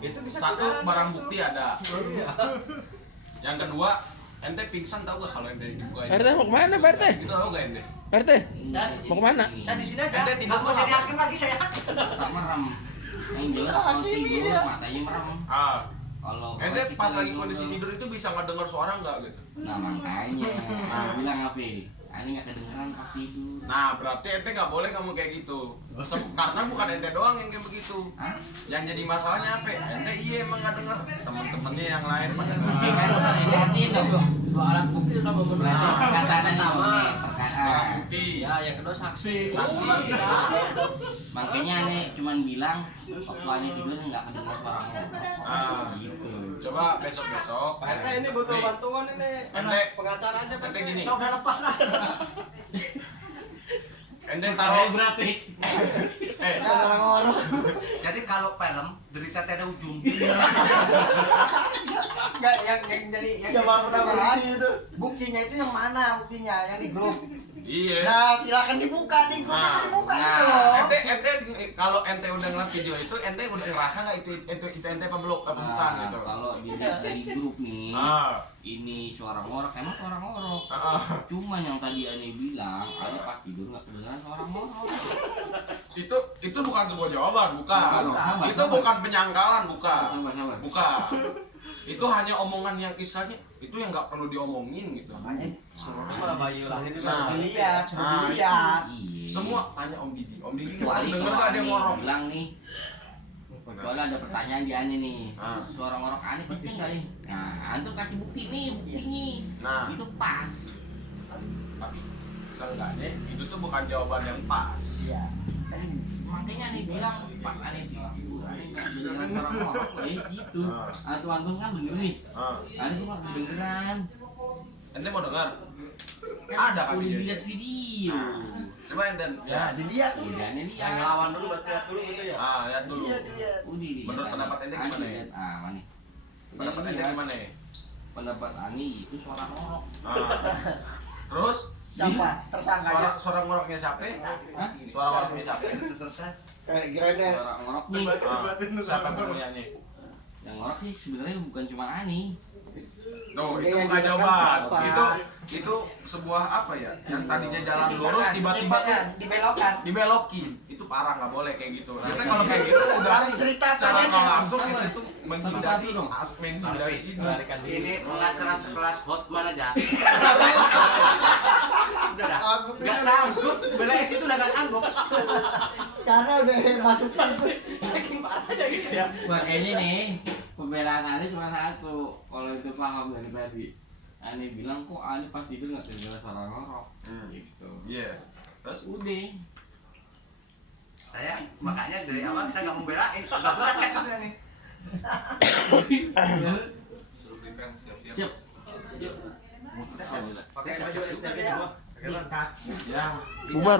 Itu bisa Satu, pidana. barang bukti ada. Iya. Yang kedua, ente pingsan tahu gak kalau ente dibuka? RT mau kemana Pak RT? Itu tahu gak ente? RT mau kemana? Nah di sini aja. Ente tidur Nggak mau apa? jadi hakim lagi saya. Tak merem. Yang jelas kalau tidur matanya merem. Ah, Kalau ente kita pas lagi tidur, kondisi tidur itu bisa nggak dengar suara nggak gitu? Nah makanya, bilang apa ini? Ini nggak kedengeran pas tidur. Nah, berarti ente nggak boleh kamu kayak gitu. Karena bukan ente doang yang kayak begitu. Hah? Yang jadi masalahnya apa? Ente iya emang nggak dengar. Temen-temennya yang lain pada Ini kan ini dong. Dua alat bukti udah memenuhi. Katanya Pertama. barang bukti. Ya, yang kedua saksi. Saksi. Makanya aneh cuman bilang waktu aneh tidur nggak kedengar suara ngomong. Ah, Gitu. Coba besok-besok. Pak RT ini butuh Nih, bantuan ini. Ente. Pengacaranya Pak Ente RT. gini. Saya udah lepas lah. Ente Taruh taruh. berarti. Jadi kalau film derita ada ujung. Enggak yang jadi yang buktinya itu yang mana buktinya yang di grup. Iya. Nah, silakan dibuka di grup Nah, itu dibuka nah, gitu loh. Ente kalau ente udah ngeliat video itu, ente udah ngerasa nggak itu ente apa belum apa bukan Nah, gitu? kalau dilihat dari grup nih, Ah, ini suara ngorok, emang suara ngorok. ah. Cuman yang tadi aneh bilang, aneh pas tidur nggak kedengeran suara ngorok. Itu bukan sebuah jawaban, bukan. Bukan. Itu bukan penyangkalan, bukan. Sabar. Bukan. Itu hanya omongan yang istilahnya itu yang nggak perlu diomongin gitu. Makanya suruh bayi lahir Nah, suruh dilihat, suruh nah, dilihat. Iya. Semua tanya Om Didi. Om Didi Kecuali denger kalau nggak dia aneh ngorok? bilang nih, kecuali ada pertanyaan di aneh nih, Ah. suara ngorok aneh penting nggak nih? Nah, antum kasih bukti nih, buktinya. Nah. Itu pas. Tapi seenggaknya itu tuh bukan jawaban yang pas. Iya. Makanya aneh bilang pas aneh tidur, aneh nggak kedengeran suara ngorok, gitu. Antum kan bener nih, Ah. aneh tuh nggak kedengeran. Ente mau dengar? Ada kan udah videonya? dilihat video. Coba ente Ya, dilihat tuh. Udah aneh Yang lihat. ngelawan dulu berarti lihat dulu gitu ya. Ah, lihat dulu. Iya, dilihat. Udah dilihat. Menurut pendapat ente gimana ya? Lihat, mana? Pendapat ente Lihat. gimana ya? Pendapat Ani itu suara ngorok. Ah. Terus Siapa tersangkanya? suara ngoroknya siapa? Hah? Suara ngoroknya siapa? Selesai. Kira-kira Suara ngorok nih. Ah, siapa penyanyi? Yang ngorok sih sebenarnya bukan cuma Ani. Tuh, itu Yang bukan direkam jawaban. siapa? Itu sebuah apa ya? Yang tadinya jalan lurus tiba-tiba tuh dibelokan. dibelokin. Itu parah, nggak boleh kayak gitu. Karena kalau kayak gitu udah Harus cerita secara padanya. nggak langsung itu menghindari menghindari ini. Ini pengacara sekelas Hotman aja. Udah dah. Gak sanggup. Bela itu udah gak sanggup. Karena udah masukin saking parahnya gitu ya. Makanya nih pembelaan Ani cuma satu. Kalau itu paham dari tadi. Ani bilang kok Ani pas tidur nggak kedengeran suara ngorok. Gitu. Iya. Terus udah. Saya makanya dari awal saya gak mau belain. Gak berat kasusnya nih. Suruh berikan siap-siap. Siap. Yuk. Pakai baju STB juga. Ya. Bubar.